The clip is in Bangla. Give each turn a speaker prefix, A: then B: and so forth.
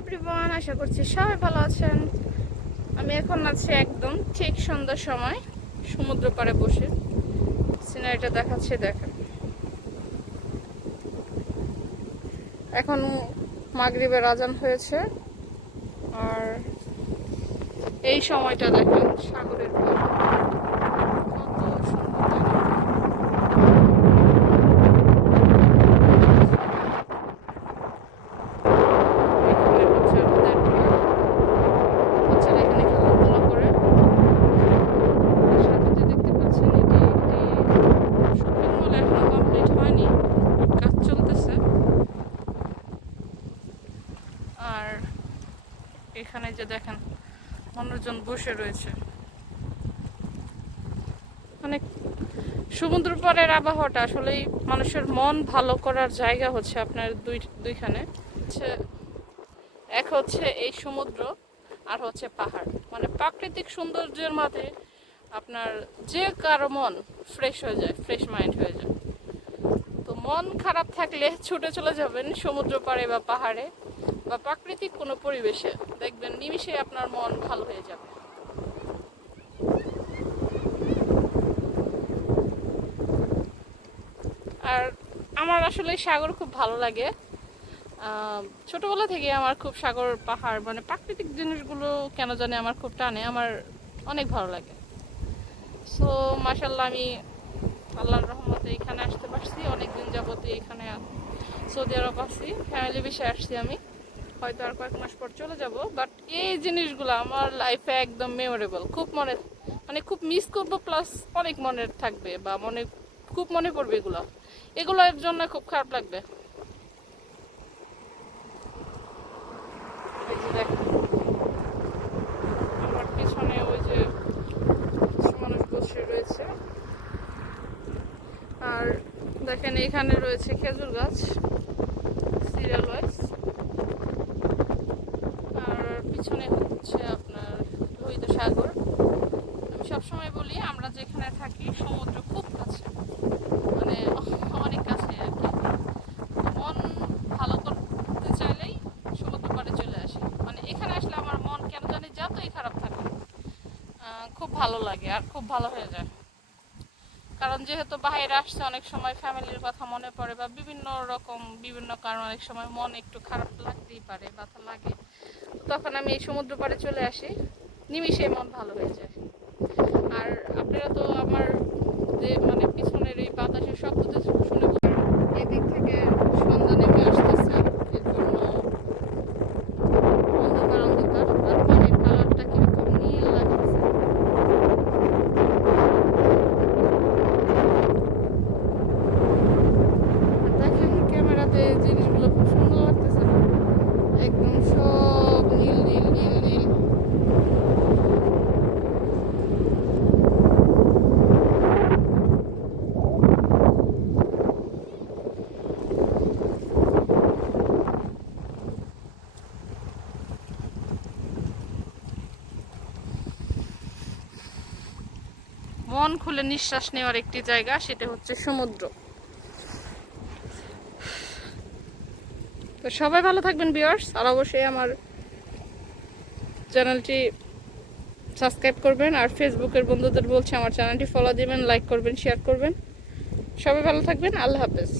A: এভরিওয়ান আশা করছি সবাই ভালো আছেন। আমি এখন আছি একদম ঠিক সন্ধ্যার সময়, সমুদ্র পাড়ে বসে। সিনারিটা দেখাচ্ছে, দেখেন। এখন মাগরিবের আজান হয়েছে। আর এই সময়টা দেখেন সাগরের পাড় কত সুন্দর দেখেন। এখানে হচ্ছে আমাদের বাচ্চারা এখানে খেলাধুলা করে আর সাথে যে দেখতে পাচ্ছেন এটি একটি শপিং মল এখনও কমপ্লিট হয়নি কাজ চলতেছে আর এখানে যে দেখেন মানুষজন বসে রয়েছে। অনেক সমুদ্র পাড়ের আবহাওয়াটা আসলেই মানুষের মন ভালো করার জায়গা হচ্ছে আপনার দুই, দুইখানে। হচ্ছে এক হচ্ছে এই সমুদ্র, আর হচ্ছে পাহাড়। মানে প্রাকৃতিক সৌন্দর্যের মাঝে আপনার যে কারও মন ফ্রেশ হয়ে যায় ফ্রেশ মাইন্ড হয়ে যায়। তো মন খারাপ থাকলে ছুটে চলে যাবেন সমুদ্র পাড়ে বা পাহাড়ে। বা প্রাকৃতিক কোনো পরিবেশে দেখবেন নিমিষে আপনার মন ভালো হয়ে যাবে। আর আমার আসলে সাগর খুব ভালো লাগে। ছোটবেলা থেকে আমার খুব সাগর, পাহাড় মানে প্রাকৃতিক জিনিসগুলো কেন জানে আমার খুব টানে, আমার অনেক ভালো লাগে। সো মাসাল্লাহ আমি আল্লাহর রহমতে এখানে আসতে পারছি অনেক দিন যাবতে এখানে সৌদি আরব আছি ফ্যামিলি বিষয়ে আসছি আমি। হয়তো আর কয়েক মাস পর চলে যাব বাট এই জিনিসগুলো আমার লাইফে একদম মেমোরেবল খুব মনে মানে খুব মিস করব প্লাস অনেক মনে থাকবে বা মনে, খুব মনে পড়বে এগুলো। এগুলোর জন্য খুব খারাপ লাগবে। আমার পিছনে ওই যে মানুষ বসে রয়েছে। আর দেখেন এখানে রয়েছে খেজুর গাছ সিরিয়াল ওয়াইজ আর পিছনে হচ্ছে আপনার লোহিত সাগর আমি সবসময় বলি আমরা যেখানে থাকি, সমুদ্র খুব কাছে। মানে অনেক কাছে আর কি। মন ভালো করতে চাইলেই সমুদ্র পাড়ে চলে আসি। মানে এখানে আসলে আমার মন কেন জানি যতই খারাপ থাকে খুব ভালো লাগে আর খুব ভালো হয়ে যায়। কারণ যেহেতু বাইরে আসছে অনেক সময় ফ্যামিলির কথা মনে পড়ে বা বিভিন্ন রকম, বিভিন্ন কারণ অনেক সময় মন একটু খারাপ লাগতেই পারে, ব্যথা লাগে, তখন আমি এই সমুদ্র পাড়ে চলে আসি। নিমিষে মন ভালো হয়ে যায় আর আপনারা তো আমার যে মানে পিছনের এই বাতাসের শব্দটা শুনে বুঝতে পারেন। এদিক থেকে সন্ধ্যা নেমে আসতেছে এর জন্য অন্ধকার অন্ধকার আর পানির কালারটা কীরকম নীল লাগতেছে আর দেখেন ক্যামেরাতে জিনিসগুলো খুব সুন্দর লাগতেছে একদম সব নীল নীল নীল নীল। মন খুলে নিঃশ্বাস নেওয়ার একটি জায়গা, সেটা হচ্ছে সমুদ্র। তো সবাই ভালো থাকবেন বিয়ার্স আর অবশ্যই আমার চ্যানেলটি সাবস্ক্রাইব করবেন, আর ফেসবুকের বন্ধুদের বলছি, আমার চ্যানেলটি ফলো দিবেন লাইক করবেন শেয়ার করবেন। সবাই ভালো থাকবেন, আল্লাহ হাফেজ।